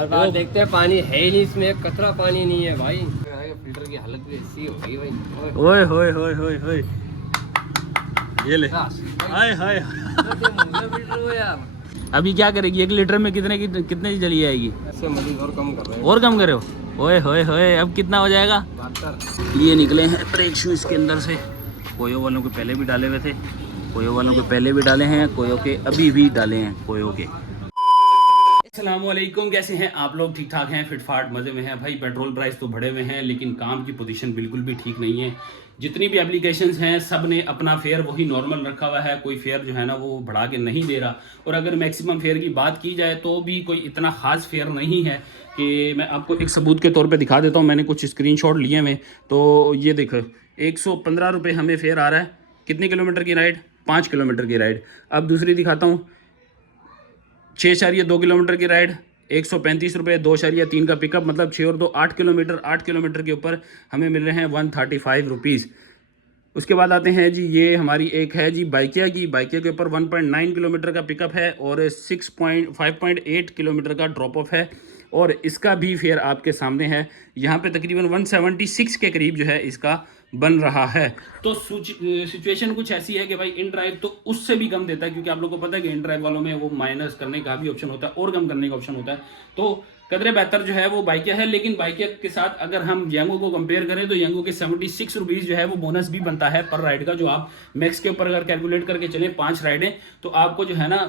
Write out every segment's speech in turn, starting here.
बार बार देखते हैं पानी है ही नहीं, इसमें एक कतरा पानी नहीं है भाई। फिल्टर की हालत भी ऐसी हो गई भाई। ओए होए होए होए होए, ये ले हाय हाय। फिल्टर हो यार। अभी क्या करेगी? 1 लीटर में कितने की चली जाएगी? ऐसे मजीद और कम कर रहे हैं। और कम करे हो? ओए होए होए, अब कितना हो जाएगा? 72। ये निकले हैं ब्रेक शू इसके अंदर से। कोयो वालों के पहले भी डाले हुए थे, कोयो वालों के पहले भी डाले हैं, कोयो के अभी भी डाले हैं कोयो के। अस्सलामुअलैकुम, कैसे हैं आप लोग? ठीक ठाक हैं, फिटफाट मज़े में हैं भाई। पेट्रोल प्राइस तो बढ़े हुए हैं लेकिन काम की पोजीशन बिल्कुल भी ठीक नहीं है। जितनी भी एप्लीकेशंस हैं सब ने अपना फेयर वही नॉर्मल रखा हुआ है, कोई फेयर जो है ना वो बढ़ा के नहीं दे रहा। और अगर मैक्सिमम फेयर की बात की जाए तो भी कोई इतना ख़ास फेयर नहीं है कि मैं आपको एक सबूत के तौर पे दिखा देता हूँ। मैंने कुछ स्क्रीनशॉट लिए हुए, तो ये देखो 115 रुपये हमें फेयर आ रहा है। कितने किलोमीटर की राइड? 5 किलोमीटर की राइड। अब दूसरी दिखाता हूँ, 6.2 किलोमीटर की राइड 135 रुपये, 2.3 का पिकअप, मतलब 6 और 2 8 किलोमीटर। 8 किलोमीटर के ऊपर हमें मिल रहे हैं 135 रुपीज़। उसके बाद आते हैं जी, ये हमारी एक है जी बाइकिया की। बाइकिया के ऊपर 1.9 किलोमीटर का पिकअप है और 5.8 किलोमीटर का ड्रॉप ऑफ है। और इसका भी फेयर आपके सामने है। यहाँ पे तकरीबन 176 के करीब जो है इसका बन रहा है। तो सिचुएशन कुछ ऐसी है कि भाई इन ड्राइव तो उससे भी कम देता है, क्योंकि आप लोगों को पता है कि इन ड्राइव वालों में वो माइनस करने का भी ऑप्शन होता है और कम करने का ऑप्शन होता है। तो कदरे बेहतर जो है वो बाइकिया है। लेकिन बाइकिया के साथ अगर हम यांगो को कंपेयर करें तो यांगो के 76 रुपीज़ जो है वो बोनस भी बनता है पर राइड का। जो आप मैक्स के ऊपर अगर कैलकुलेट करके चलें 5 राइडें तो आपको जो है ना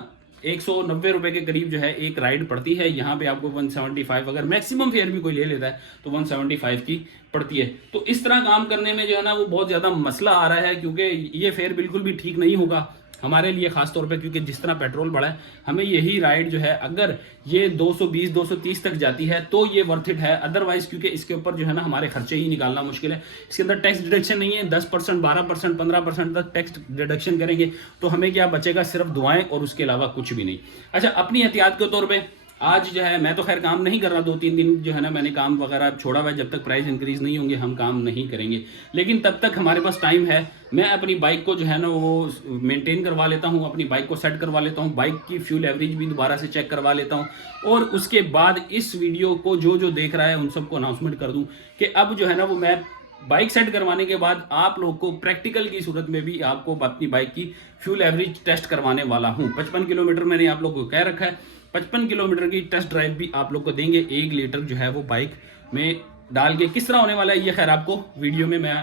190 रुपये के करीब जो है एक राइड पड़ती है। यहाँ पे आपको 175, अगर मैक्सिमम फेयर भी कोई ले लेता है तो 175 की पड़ती है। तो इस तरह काम करने में जो है ना वो बहुत ज़्यादा मसला आ रहा है, क्योंकि ये फेयर बिल्कुल भी ठीक नहीं होगा हमारे लिए ख़ास तौर पे, क्योंकि जिस तरह पेट्रोल बढ़ा है हमें यही राइड जो है अगर ये 220 230 तक जाती है तो ये वर्थ इट है। अदरवाइज क्योंकि इसके ऊपर जो है ना हमारे खर्चे ही निकालना मुश्किल है। इसके अंदर टैक्स डिडक्शन नहीं है। 10%, 12%, 15% तक टैक्स डिडक्शन करेंगे तो हमें क्या बचेगा? सिर्फ दुआएं और उसके अलावा कुछ भी नहीं। अच्छा, अपनी एहतियात के तौर पर आज जो है मैं तो खैर काम नहीं कर रहा, 2-3 दिन जो है ना मैंने काम वगैरह छोड़ा हुआ है। जब तक प्राइस इंक्रीज नहीं होंगे हम काम नहीं करेंगे, लेकिन तब तक हमारे पास टाइम है। मैं अपनी बाइक को जो है ना वो मेंटेन करवा लेता हूँ, अपनी बाइक को सेट करवा लेता हूँ, बाइक की फ्यूल एवरेज भी दोबारा से चेक करवा लेता हूँ। और उसके बाद इस वीडियो को जो देख रहा है उन सबको अनाउंसमेंट कर दूँ कि अब जो है ना वो मैं बाइक सेट करवाने के बाद आप लोग को प्रैक्टिकल की सूरत में भी आपको अपनी बाइक की फ्यूल एवरेज टेस्ट करवाने वाला हूँ। 55 किलोमीटर मैंने आप लोग को कह रखा है, 55 किलोमीटर की टेस्ट ड्राइव भी आप लोग को देंगे। 1 लीटर जो है वो बाइक में डाल के किस तरह होने वाला है ये खैर आपको वीडियो में, मैं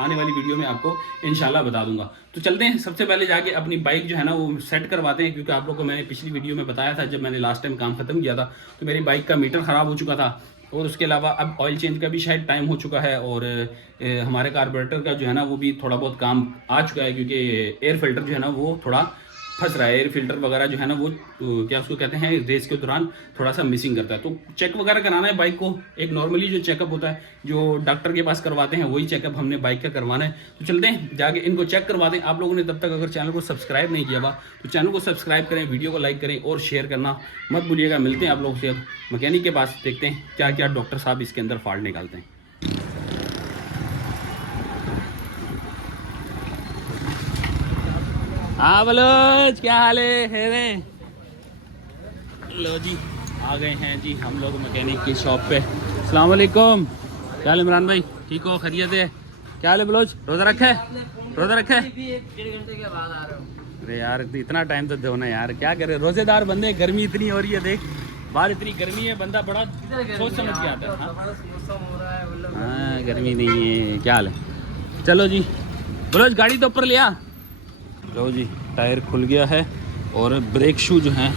आने वाली वीडियो में आपको इंशाल्लाह बता दूंगा। तो चलते हैं, सबसे पहले जाके अपनी बाइक जो है ना वो सेट करवाते हैं, क्योंकि आप लोग को मैंने पिछली वीडियो में बताया था जब मैंने लास्ट टाइम काम खत्म किया था तो मेरी बाइक का मीटर ख़राब हो चुका था। और उसके अलावा अब ऑयल चेंज का भी शायद टाइम हो चुका है और हमारे कार्बोरेटर का जो है ना वो भी थोड़ा बहुत काम आ चुका है, क्योंकि एयर फिल्टर जो है ना वो थोड़ा फंस रहा है। एयर फिल्टर वगैरह जो है ना वो क्या उसको कहते हैं, रेस के दौरान थोड़ा सा मिसिंग करता है। तो चेक वगैरह कराना है बाइक को। एक नॉर्मली जो चेकअप होता है जो डॉक्टर के पास करवाते हैं वही चेकअप हमने बाइक का करवाना है। तो चलते हैं जाके इनको चेक करवाते हैं। आप लोगों ने तब तक अगर चैनल को सब्सक्राइब नहीं किया हुआ तो चैनल को सब्सक्राइब करें, वीडियो को लाइक करें और शेयर करना मत भूलिएगा। मिलते हैं आप लोगों से अब मैकेनिक के पास, देखते हैं क्या क्या डॉक्टर साहब इसके अंदर फॉल्ट निकालते हैं। हाँ बलोच, क्या हाल है रे? लो जी आ गए हैं जी हम लोग मैकेनिक की शॉप पे। अस्सलाम वालेकुम, क्या हाल इमरान भाई? ठीक हो? खैरियत है? क्या हाल है बलोच? रोज़ा रखा है? रोज़ा रखा है? 1.5 घंटे के बाद आ रहा हूँ। अरे यार इतना टाइम तो दो ना यार, क्या करे, रोज़ेदार बंदे। गर्मी इतनी हो रही है, देख बाहर इतनी गर्मी है, बंदा बड़ा सोच समझ के आता है। हाँ गर्मी नहीं है। क्या हाल है? चलो जी बलोच गाड़ी तो ऊपर लिया। लो जी टायर खुल गया है और ब्रेक शू जो हैं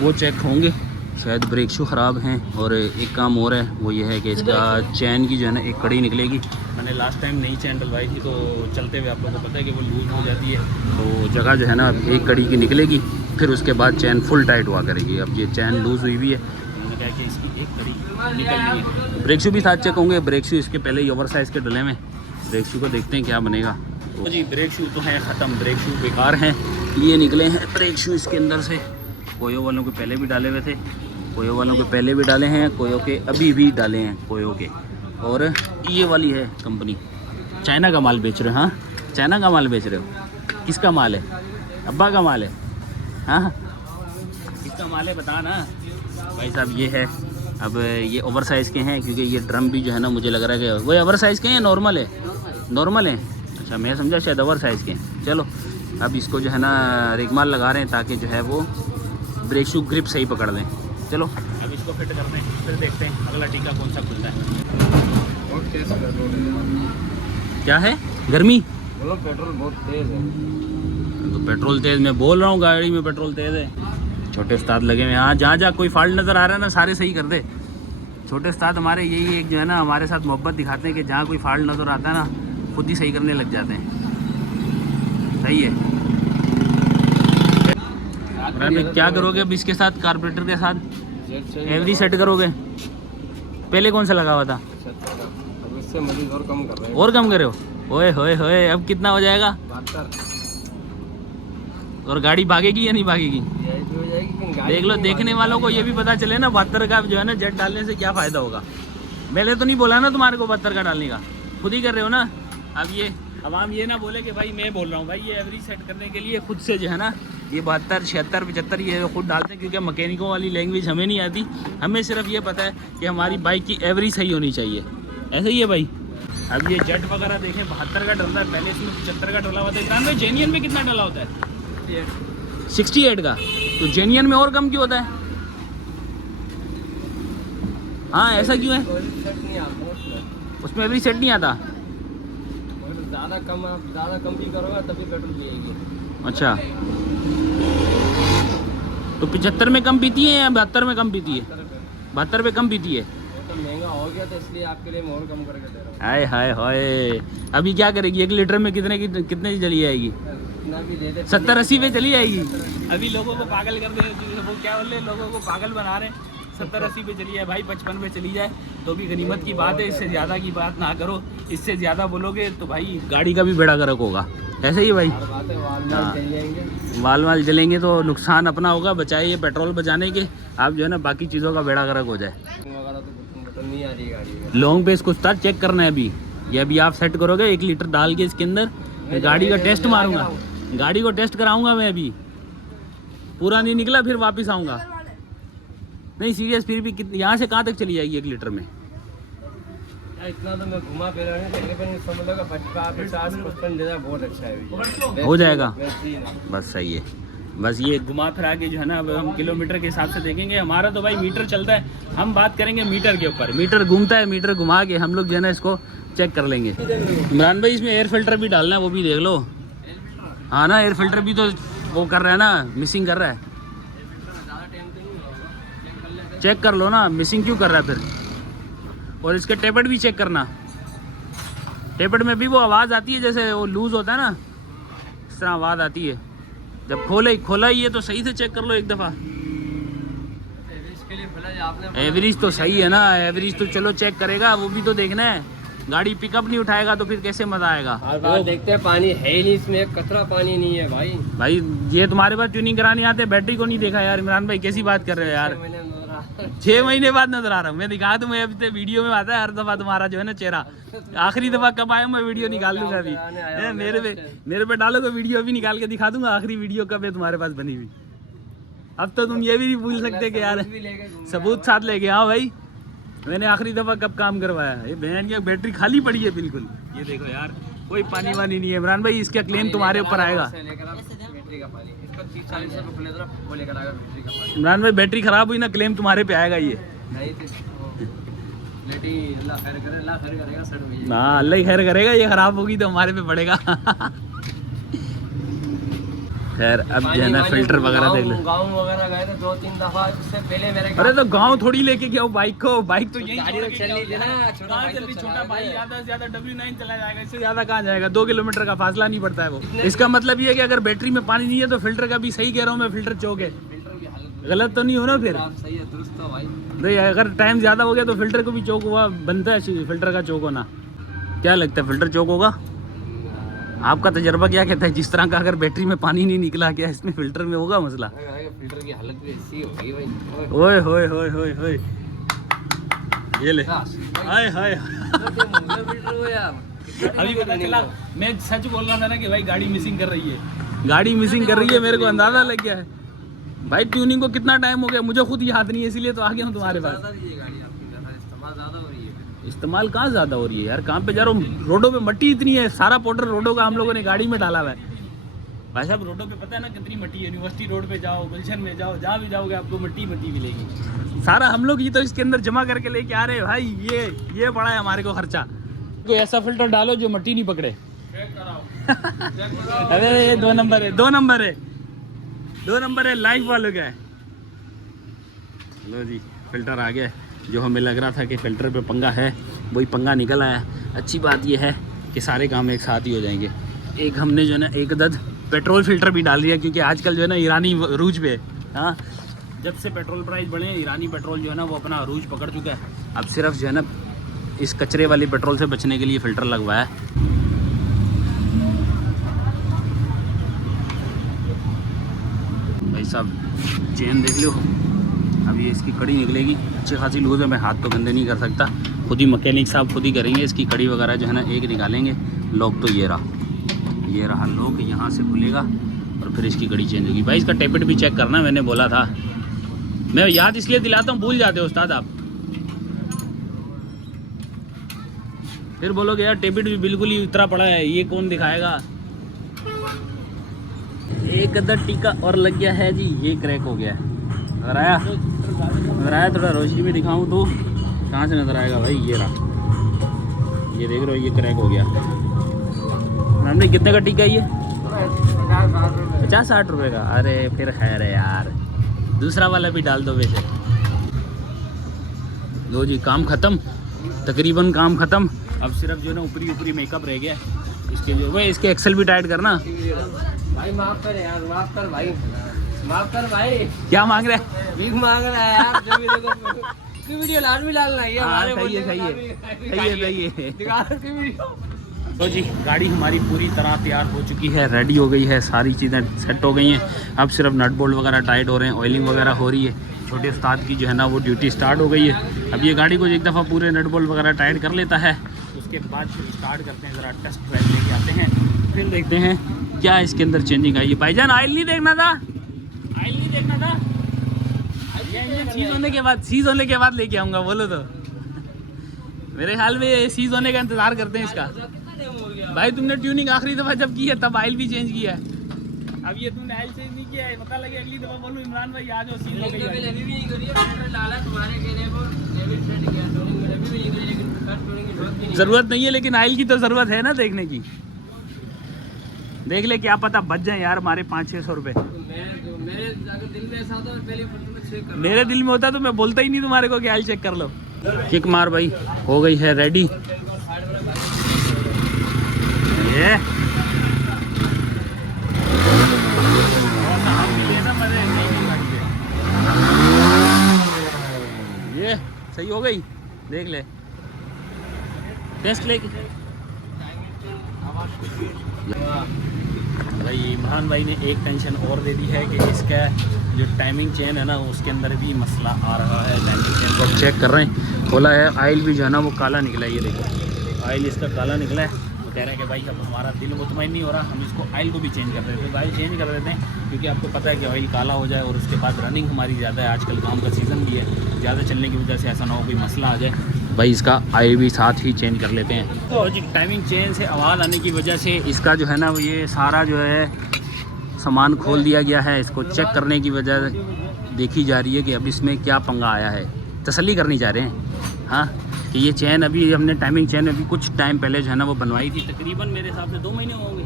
वो चेक होंगे। शायद ब्रेक शू ख़राब हैं। और एक काम और है वो ये है कि इसका चैन की जो है ना एक कड़ी निकलेगी। मैंने लास्ट टाइम नई चैन डलवाई थी तो चलते हुए आप लोगों को पता है कि वो लूज़ हो जाती है, तो जगह जो है ना एक कड़ी की निकलेगी, फिर उसके बाद चैन फुल टाइट हुआ करेगी। अब ये चैन लूज़ हुई हुई है, मैंने कहा कि इसकी एक कड़ी निकलनी है। ब्रेक शू भी साथ चेक होंगे। ब्रेक शू इसके पहले ही ओवर साइज़ के डले में, ब्रेक शू को देखते हैं क्या बनेगा। तो जी ब्रेक शू तो हैं ख़त्म, ब्रेक शू बेकार हैं। ये निकले हैं ब्रेक शू इसके अंदर से। कोयो वालों के पहले भी डाले हुए थे, कोयो वालों के पहले भी डाले हैं, कोयो के अभी भी डाले हैं कोयो के। और ये वाली है कंपनी, चाइना का माल बेच रहे हो? हाँ चाइना का माल बेच रहे हो? किसका माल है? अब्बा का माल है? हाँ किसका माल है बता ना भाई साहब। ये है अब ये ओवर साइज़ के हैं क्योंकि ये ड्रम भी जो है ना मुझे लग रहा है कि वो ओवर साइज़ के हैं या नॉर्मल है? नॉर्मल है। अच्छा मैं समझा शायद ओवर साइज़ के हैं। चलो अब इसको जो है ना रेगमाल लगा रहे हैं ताकि जो है वो ब्रेक शू ग्रिप सही पकड़ लें। चलो अब इसको फिट करते हैं, फिर देखते हैं अगला टीका कौन सा खुलता है। क्या है गर्मी? बोलो पेट्रोल बहुत तेज़ है। तो पेट्रोल तेज़, मैं बोल रहा हूँ गाड़ी में पेट्रोल तेज़ है। छोटे उस्ताद लगे हुए हाँ, जहाँ जहाँ कोई फॉल्ट नज़र आ रहा है ना सारे सही कर दे। छोटे उस्ताद हमारे यही एक जो है ना हमारे साथ मोहब्बत दिखाते हैं कि जहाँ कोई फॉल्ट नज़र आता है ना खुद ही सही करने लग जाते हैं। सही है। क्या करोगे अब इसके साथ, कार्बोरेटर के साथ एवरी सेट करोगे? पहले कौन सा लगा हुआ था? अब इससे मजीद और कम कर रहे हैं। और कम करे हो? ओए होए होए, अब कितना हो जाएगा? 72। और गाड़ी भागेगी या नहीं भागेगी? हो जाएगी। गाड़ी देख लो, देखने वालों को ये भी पता चले ना 72 का जो है ना जेट डालने से क्या फ़ायदा होगा। मैंने तो नहीं बोला ना तुम्हारे को 72 का डालने का, खुद ही कर रहे हो ना। अब हम ये ना बोले कि भाई मैं बोल रहा हूँ, भाई ये एवरेज सेट करने के लिए खुद से जो है ना ये 72, 76, 75 ये खुद डालते हैं क्योंकि मैकेनिकों वाली लैंग्वेज हमें नहीं आती। हमें सिर्फ ये पता है कि हमारी बाइक की एवरेज सही होनी चाहिए। ऐसा ही है भाई। अब ये जेट वगैरह देखें 72 का डलता है, पहले इसमें 75 का डला हुआ था। इमरान भाई जेनियन में कितना डला होता है? 68 का। तो जेनियन में और कम क्यों होता है? हाँ ऐसा क्यों है? उसमें एवरेज सेट नहीं आता। ज़्यादा कम भी करोगे तभी पेट्रोल पिएगी। अच्छा तो 75 में कम पीती है या 72 में कम पीती है? 72 में कम पीती है। तो महंगा हो गया तो इसलिए आपके लिए मैं और कम करके दे रहा हूँ। हाय हाय हाय, अभी क्या करेगी? 1 लीटर में कितने की चली जाएगी? इतना भी दे दे 70-80 पे चली जाएगी। अभी लोगों को पागल कर दे, वो क्या बोल रहे हैं, लोगों को पागल बना रहे हैं। 70-80 पे चली जाए भाई, 55 पे चली जाए तो भी गनीमत की बात है। इससे ज़्यादा की बात ना करो, इससे ज़्यादा बोलोगे तो भाई गाड़ी का भी बेड़ा गर्क होगा। ऐसे ही भाई, वाल जलेंगे तो नुकसान अपना होगा। बचाए ये पेट्रोल बचाने के, आप जो है ना बाकी चीज़ों का बेड़ा गर्क हो जाए। नहीं आ रही गाड़ी। लॉन्ग पे इसको स्टार्ट चेक करना है अभी। ये अभी आप सेट करोगे 1 लीटर डाल के इसके अंदर, गाड़ी का टेस्ट मारूंगा, गाड़ी को टेस्ट कराऊंगा मैं। अभी पूरा नहीं निकला फिर वापस आऊँगा। नहीं सीरियस, फिर भी यहाँ से कहाँ तक चली जाएगी 1 लीटर में? इतना तो मैं घुमा फिरा नहीं, समझ लो 50-55 लीटर बहुत अच्छा है। हो जाएगा बस, सही है। बस ये घुमा फिरा के जो है ना अब हम किलोमीटर के हिसाब से देखेंगे। हमारा तो भाई मीटर चलता है, हम बात करेंगे मीटर के ऊपर। मीटर घूमता है, मीटर घुमा के हम लोग जो है ना इसको चेक कर लेंगे। इमरान भाई इसमें एयर फिल्टर भी डालना है, वो भी देख लो। हाँ ना, एयर फिल्टर भी तो वो कर रहा है ना, मिसिंग कर रहा है। चेक कर लो ना, मिसिंग क्यों कर रहा है फिर? और इसके टेपट भी चेक करना। टेपट में भी वो आवाज़ आती है जैसे वो लूज़ होता है ना, इस तरह आवाज़ आती है। जब खोला ही है तो सही से चेक कर लो एक दफ़ा। एवरेज तो सही है ना, एवरेज तो चलो चेक करेगा, वो भी तो देखना है। गाड़ी पिकअप नहीं उठाएगा तो फिर कैसे मजा आएगा? हर बार देखते हैं पानी है ही नहीं इसमें, एक कतरा पानी नहीं है भाई। भाई ये तुम्हारे पास ट्यूनिंग कराने आते, बैटरी को नहीं देखा यार। इमरान भाई कैसी बात कर रहे हो यार? 6 महीने बाद नजर आ रहा हूँ मैं। दिखा दूँ मैं, अभी वीडियो में आता है हर दफा तुम्हारा जो है ना चेहरा। आखिरी दफा कब आया मैं वीडियो निकाल लूंगा अभी। मेरे पे डालोगे वीडियो, अभी निकाल के दिखा दूंगा आखिरी वीडियो कब है तुम्हारे पास बनी हुई। अब तो तुम ये भी नहीं भूल सकते कि यार सबूत साथ लेके आओ भाई, मैंने आखिरी दफा कब काम करवाया। ये बहन की बैटरी खाली पड़ी है बिल्कुल। ये देखो यार, कोई पानी वानी नहीं है। इमरान भाई इसका क्लेम तुम्हारे ऊपर आएगा। इमरान भाई बैटरी खराब हुई ना, क्लेम तुम्हारे पे आएगा ये। हाँ अल्लाह ही खैर करेगा, ये खराब होगी तो हमारे पे पड़ेगा। खैर अब जो है ना फिल्टर वगैरह देख लो। गाँव वगैरह गए थे 2-3 दफा, उससे पहले मेरे अरे तो गांव थोड़ी लेके गया बाइक को, बाइक तो यही चल लीजिए ना। छोटा भाई ज्यादा से ज्यादा W9 चला जाएगा, इससे ज्यादा कहाँ जाएगा? 2 किलोमीटर का फासला नहीं पड़ता है वो। इसका मतलब ये है कि अगर बैटरी में पानी नहीं है तो फिल्टर का भी, सही कह रहा हूँ मैं, फिल्टर चौक है। गलत तो नहीं हो ना फिर? सही है, दुरुस्त है भाई। नहीं अगर टाइम ज्यादा हो गया तो फिल्टर को भी चौक हुआ बनता है, फिल्टर का चौक होना। क्या लगता है फिल्टर चौक होगा? आपका तजर्बा क्या कहता है? जिस तरह का अगर बैटरी में पानी नहीं निकला, क्या इसमें फिल्टर में होगा मसला? फिल्टर की हालत भी ऐसी हो गई भाई। ओए होए होए होए होए, ये ले। हाय हाय अभी पता चला, मैं सच बोल रहा था ना कि भाई गाड़ी मिसिंग कर रही है, गाड़ी मिसिंग कर रही है, मेरे को अंदाजा लग गया है। भाई ट्यूनिंग को कितना टाइम हो गया मुझे खुद याद नहीं है, इसीलिए तो आ गया हूँ तुम्हारे पास। इस्तेमाल कहाँ ज़्यादा हो रही है यार, कहाँ पे जा रहा हूँ, रोडों पे मट्टी इतनी है, सारा पाउडर रोडों का हम लोगों ने गाड़ी में डाला हुआ है। भाई साहब रोडों पे पता है ना कितनी मट्टी है, यूनिवर्सिटी रोड पे जाओ, गुलशन में जाओ, जहाँ भी जाओगे आपको मट्टी मट्टी मिलेगी। सारा हम लोग ये तो इसके अंदर जमा करके लेके आ रहे हैं भाई, ये पड़ा है हमारे को खर्चा। कोई ऐसा फिल्टर डालो जो मट्टी नहीं पकड़े। अरे ये 2 नंबर है, 2 नंबर है, 2 नंबर है, लाइफ वालों का है। लो जी फिल्टर आ गया, जो हमें लग रहा था कि फ़िल्टर पे पंगा है वही पंगा निकल आया। अच्छी बात यह है कि सारे काम एक साथ ही हो जाएंगे। एक हमने जो है ना एक अदद पेट्रोल फ़िल्टर भी डाल दिया, क्योंकि आजकल जो है ना ईरानी अरूज पे, हाँ जब से पेट्रोल प्राइस बढ़े ईरानी पेट्रोल जो है ना वो अपना अरूज पकड़ चुका है। अब सिर्फ जो है ना इस कचरे वाली पेट्रोल से बचने के लिए फ़िल्टर लगवाया है। भाई साहब चेन देख लो, अब ये इसकी कड़ी निकलेगी, अच्छी खासी लूज़ है, मैं हाथ तो गंदे नहीं कर सकता, खुद ही मैकेनिक साहब खुद ही करेंगे। इसकी कड़ी वगैरह जो है ना एक निकालेंगे। लॉक तो ये रहा लॉक, यहाँ से खुलेगा और फिर इसकी कड़ी चेंज होगी। भाई इसका टेपिट भी चेक करना, मैंने बोला था, मैं याद इसलिए दिलाता हूँ, भूल जाते हो उस्ताद आप, फिर बोलोगे यार टेपिट भी बिल्कुल ही उतरा पड़ा है, ये कौन दिखाएगा। एक अदर टीका और लग गया है जी, ये क्रैक हो गया है। नजर आया थोड़ा रोशनी में दिखाऊं तो कहाँ से नजर आएगा भाई, ये रहा, ये देख रहे हो, ये क्रैक हो गया। हमने कितने का टीका ये 50-60 रुपये का। अरे फिर खैर है यार, दूसरा वाला भी डाल दो वैसे। लो जी काम ख़त्म, तकरीबन काम ख़त्म। अब सिर्फ जो है ना ऊपरी मेकअप रह गया इसके, जो वह इसके एक्सेल भी टाइट करना। भाई माफ कर यार, माफ कर भाई, माफ कर भाई। क्या मांग रहे हैं? भीख मांग रहा है यार, जब भी देखो वीडियो लाल भी डालना है हमारे। सही है दिखा की वीडियो। तो जी गाड़ी हमारी पूरी तरह तैयार हो चुकी है, रेडी हो गई है, सारी चीज़ें सेट हो गई हैं। अब सिर्फ नट बोल्ट वगैरह टाइट हो रहे हैं, ऑयलिंग वगैरह हो रही है। छोटे उस्ताद की जो है ना वो ड्यूटी स्टार्ट हो गई है। अब ये गाड़ी को एक दफ़ा पूरे नट बोल्ट वगैरह टाइट कर लेता है, उसके बाद फिर स्टार्ट करते हैं, ज़रा टेस्ट ड्राइव लेके आते हैं, फिर देखते हैं क्या इसके अंदर चेंजिंग आई है। भाईजान ऑयल नहीं देखना था, ऑयल नहीं देखना था, सीज होने के बाद लेके आऊँगा, बोलो तो। मेरे ख्याल में ये सीज होने का इंतज़ार करते हैं इसका। भाई तुमने ट्यूनिंग आखिरी दफ़ा जब की है तब ऑयल भी चेंज किया है, अब ये तुमने ऑयल चेंज नहीं किया है, पता लगे अगली दफ़ा बोलूँ इमरान भाई आ जाओ सीज हो गई है। ज़रूरत नहीं है, लेकिन ऑयल की तो ज़रूरत है ना देखने की। देख ले क्या पता बच जाए यार हमारे 500-600 रुपये। मेरे दिल में होता तो मैं बोलता ही नहीं तुम्हारे को कि ऑयल चेक कर लो। किक मार भाई, हो गई है रेडी। ये सही हो गई, देख ले टेस्ट लेके। भाई इमरान भाई ने एक टेंशन और दे दी है कि इसका जो टाइमिंग चेन है ना उसके अंदर भी मसला आ रहा है। टाइमिंग चेन को चेक कर रहे हैं, बोला है ऑयल भी जो है ना वो काला निकला है। ये देखो ऑयल इसका काला निकला है। वो कह रहे हैं कि भाई अब हमारा दिल मुतमईन नहीं हो रहा, हम इसको ऑयल को भी चेंज कर देते हैं। तो ऑयल चेंज कर देते हैं, क्योंकि आपको पता है कि ऑयल काला हो जाए और उसके बाद रनिंग हमारी ज़्यादा है, आजकल काम का सीज़न भी है, ज़्यादा चलने की वजह से ऐसा ना हो कोई मसला आ जाए। भाई इसका ऑयल भी साथ ही चेंज कर लेते हैं। तो जी टाइमिंग चेन से आवाज़ आने की वजह से इसका जो है ना ये सारा जो है सामान खोल दिया गया है। इसको चेक करने की वजह देखी जा रही है कि अब इसमें क्या पंगा आया है, तसल्ली करनी चाह रहे हैं। हाँ कि ये चेन अभी हमने टाइमिंग चेन अभी कुछ टाइम पहले जो है ना वो बनवाई थी, तकरीबन मेरे हिसाब से 2 महीने होंगे,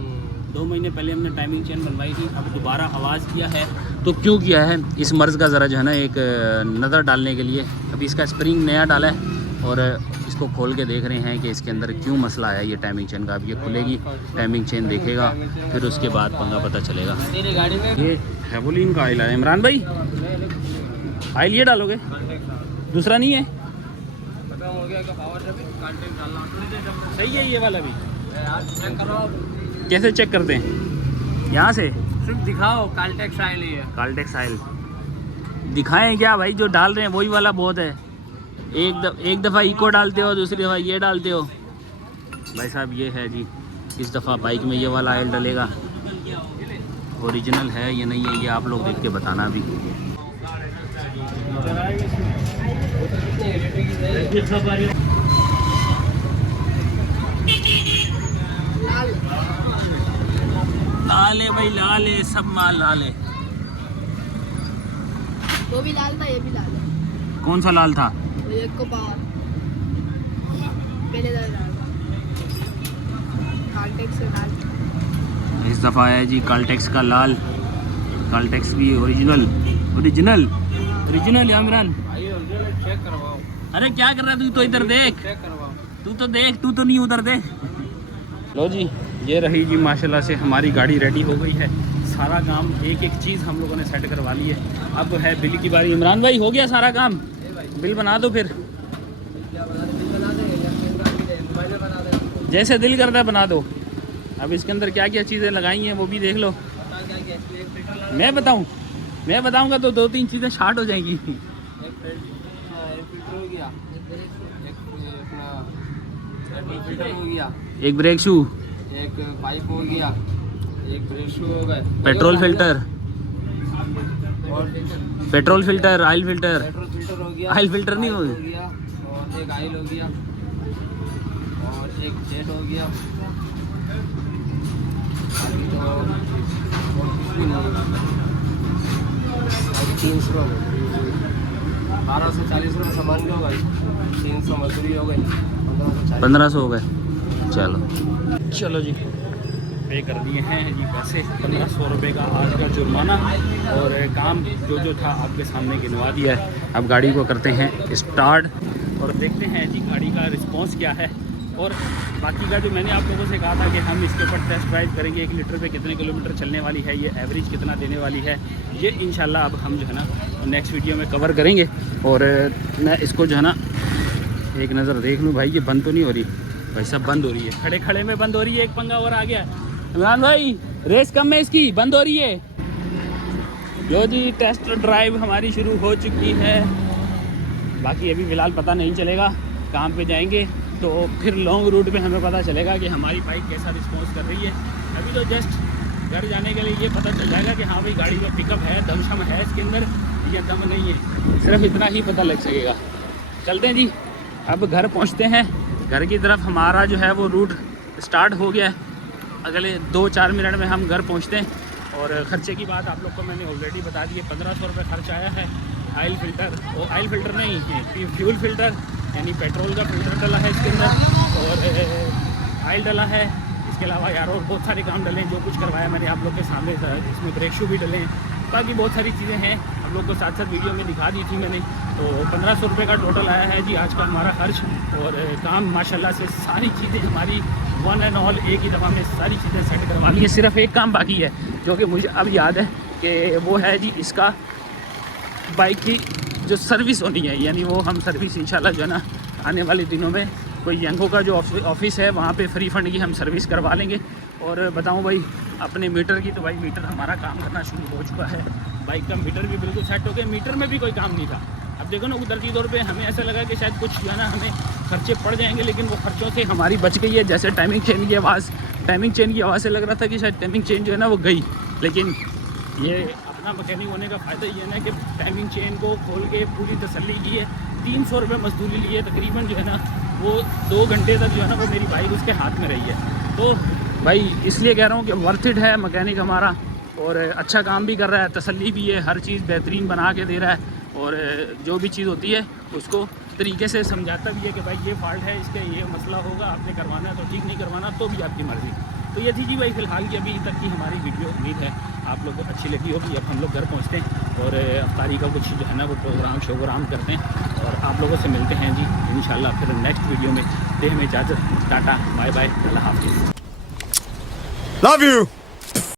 2 महीने पहले हमने टाइमिंग चेन बनवाई थी। अब दोबारा आवाज़ किया है, तो क्यों किया है इस मर्ज़ का ज़रा जो है ना एक नज़र डालने के लिए। अभी इसका स्प्रिंग नया डाला है और इसको खोल के देख रहे हैं कि इसके अंदर क्यों मसला आया ये टाइमिंग चेन का। अब ये खुलेगी, टाइमिंग चेन देखेगा, फिर उसके बाद पंगा पता चलेगा। ये हेवोलिन का ऑयल है इमरान भाई, ऑयल ये डालोगे, दूसरा नहीं है? सही है ये वाला भी। कैसे चेक करते हैं? यहाँ से सिर्फ दिखाओ, काल्टेक्स ऑयल ही है। काल्टेक्स ऑयल दिखाएं क्या भाई? जो डाल रहे हैं वही वाला बहुत है। एक दफ़ा इको डालते हो, दूसरी दफ़ा ये डालते हो। भाई साहब ये है जी, इस दफ़ा बाइक में ये वाला ऑयल डलेगा ओरिजिनल है या नहीं है ये आप लोग देख के बताना अभी। लाल है भाई, लाल है, सब माल लाल है। वो भी लाल था, ये भी लाल है। कौन सा लाल था? एक को पावर पहले लाल था, काल्टेक्स से लाल। इस दफ़ा है जी काल्टेक्स का लाल। काल्टेक्स भी original original original Imran. Check करवाओ। अरे क्या कर रहा है तू? तो इधर देख, चेक करवाओ। तू तो देख, तू तो नहीं उधर देख। लो जी, ये रही जी माशाल्लाह से हमारी गाड़ी रेडी हो गई है। सारा काम एक एक चीज़ हम लोगों ने सेट करवा ली है। अब है बिल की बारी। इमरान भाई हो गया सारा काम? बिल बना दो फिर, जैसे दिल करता है बना दो। अब इसके अंदर क्या क्या चीज़ें लगाई हैं वो भी देख लो। मैं बताऊं? मैं बताऊंगा तो 2-3 चीज़ें शार्ट हो जाएंगी। एक फिल्टर हो गया, एक फिल्टर हो गया, एक ब्रेक शू, एक पाइप हो गया, एक ब्रेक शू हो गए, पेट्रोल फिल्टर, और petrol filter, oil filter, petrol filter हो गया, ऑयल फिल्टर नहीं हो गया, और एक ऑयल हो गया, और एक जेट हो गया। अभी तो और कुछ भी नहीं। 300 1240 रुपये सामान भी हो गई, 300 मजदूरी हो गई, 1500 हो गए। चलो चलो जी, पे कर दिए हैं जी पैसे। 1500 रुपये का आज का जुर्माना, और काम जो था आपके सामने गिनवा दिया है। अब गाड़ी को करते हैं स्टार्ट और देखते हैं जी गाड़ी का रिस्पांस क्या है। और बाकी का जो मैंने आप लोगों से कहा था कि हम इसके ऊपर टेस्ट ड्राइव करेंगे, 1 लीटर पे कितने किलोमीटर चलने वाली है, ये एवरेज कितना देने वाली है, ये इंशाल्लाह अब हम जो है ना नेक्स्ट वीडियो में कवर करेंगे। और मैं इसको जो है ना एक नज़र देख लूँ भाई, ये बंद तो नहीं हो रही भाई, सब बंद हो रही है, खड़े खड़े में बंद हो रही है। एक पंगा और आ गया इमरान भाई, रेस कम है इसकी, बंद हो रही है। लो जी, टेस्ट ड्राइव हमारी शुरू हो चुकी है। बाकी अभी फ़िलहाल पता नहीं चलेगा, काम पे जाएंगे तो फिर लॉन्ग रूट पे हमें पता चलेगा कि हमारी बाइक कैसा रिस्पॉन्स कर रही है। अभी तो जस्ट घर जाने के लिए ये पता चल जाएगा कि हाँ भाई गाड़ी में पिकअप है, दमशम है इसके अंदर या दम नहीं है, सिर्फ इतना ही पता लग सकेगा। चलते हैं जी, अब घर पहुंचते हैं। घर की तरफ हमारा जो है वो रूट स्टार्ट हो गया है। अगले 2-4 मिनट में हम घर पहुंचते हैं। और ख़र्चे की बात आप लोग को मैंने ऑलरेडी बता दी है, 1500 रुपये खर्च आया है। ऑयल फिल्टर, वो ऑयल फिल्टर नहीं है, फ्यूल फिल्टर यानी पेट्रोल का फिल्टर डला है इसके अंदर, और ऑयल डला है। इसके अलावा यार और बहुत सारे काम डले हैं, जो कुछ करवाया मैंने आप लोग के सामने। इसमें ब्रेक शू भी डले हैं, बाकी बहुत सारी चीज़ें हैं, हम लोग को साथ साथ वीडियो में दिखा दी थी मैंने। तो 1500 रुपये का टोटल आया है जी आज का हमारा खर्च। और काम माशाल्लाह से सारी चीज़ें हमारी वन एंड ऑल एक ही दफ़ा में सारी चीज़ें सेट करवा ली है। सिर्फ एक काम बाकी है जो कि मुझे अब याद है कि वो है जी इसका बाइक की जो सर्विस होनी है, यानी वो हम सर्विस इंशाल्लाह जो है ना आने वाले दिनों में कोई यंगो का जो ऑफिस है वहाँ पे फ्री फंड की हम सर्विस करवा लेंगे। और बताऊँ भाई अपने मीटर की, तो भाई मीटर हमारा काम करना शुरू हो चुका है। बाइक का मीटर भी बिल्कुल सेट हो गया, मीटर में भी कोई काम नहीं था। अब देखो ना कुदरती तौर पे हमें ऐसा लगा कि शायद कुछ जो है ना हमें खर्चे पड़ जाएंगे, लेकिन वो खर्चों से हमारी बच गई है। जैसे टाइमिंग चेन की आवाज़ से लग रहा था कि शायद टाइमिंग चेन जो है ना वो गई, लेकिन ये अपना मैकेनिक होने का फ़ायदा ये है ना कि टाइमिंग चेन को खोल के पूरी तसल्ली की है। 300 रुपये मजदूरी ली है तकरीबन, जो है ना वो 2 घंटे तक जो है ना वो मेरी बाइक उसके हाथ में रही है। तो भाई इसलिए कह रहा हूँ कि वर्थ इट है मैकेनिक हमारा, और अच्छा काम भी कर रहा है, तसल्ली भी है, हर चीज़ बेहतरीन बना के दे रहा है। और जो भी चीज़ होती है उसको तरीके से समझाता भी है कि भाई ये फॉल्ट है, इसके ये मसला होगा, आपने करवाना है तो ठीक, नहीं करवाना तो भी आपकी मर्ज़ी। तो ये थी जी भाई फ़िलहाल की अभी तक की हमारी वीडियो। उम्मीद है आप लोग को अच्छी लगी होगी। अब हम लोग घर पहुँचते हैं और अफ्तारी का कुछ जो है ना वो प्रोग्राम करते हैं, और आप लोगों से मिलते हैं जी इंशाल्लाह फिर नेक्स्ट वीडियो में। दें हमें इजाज़त, टाटा बाय बाय, अल्लाह हाफ़िज़, लव यू।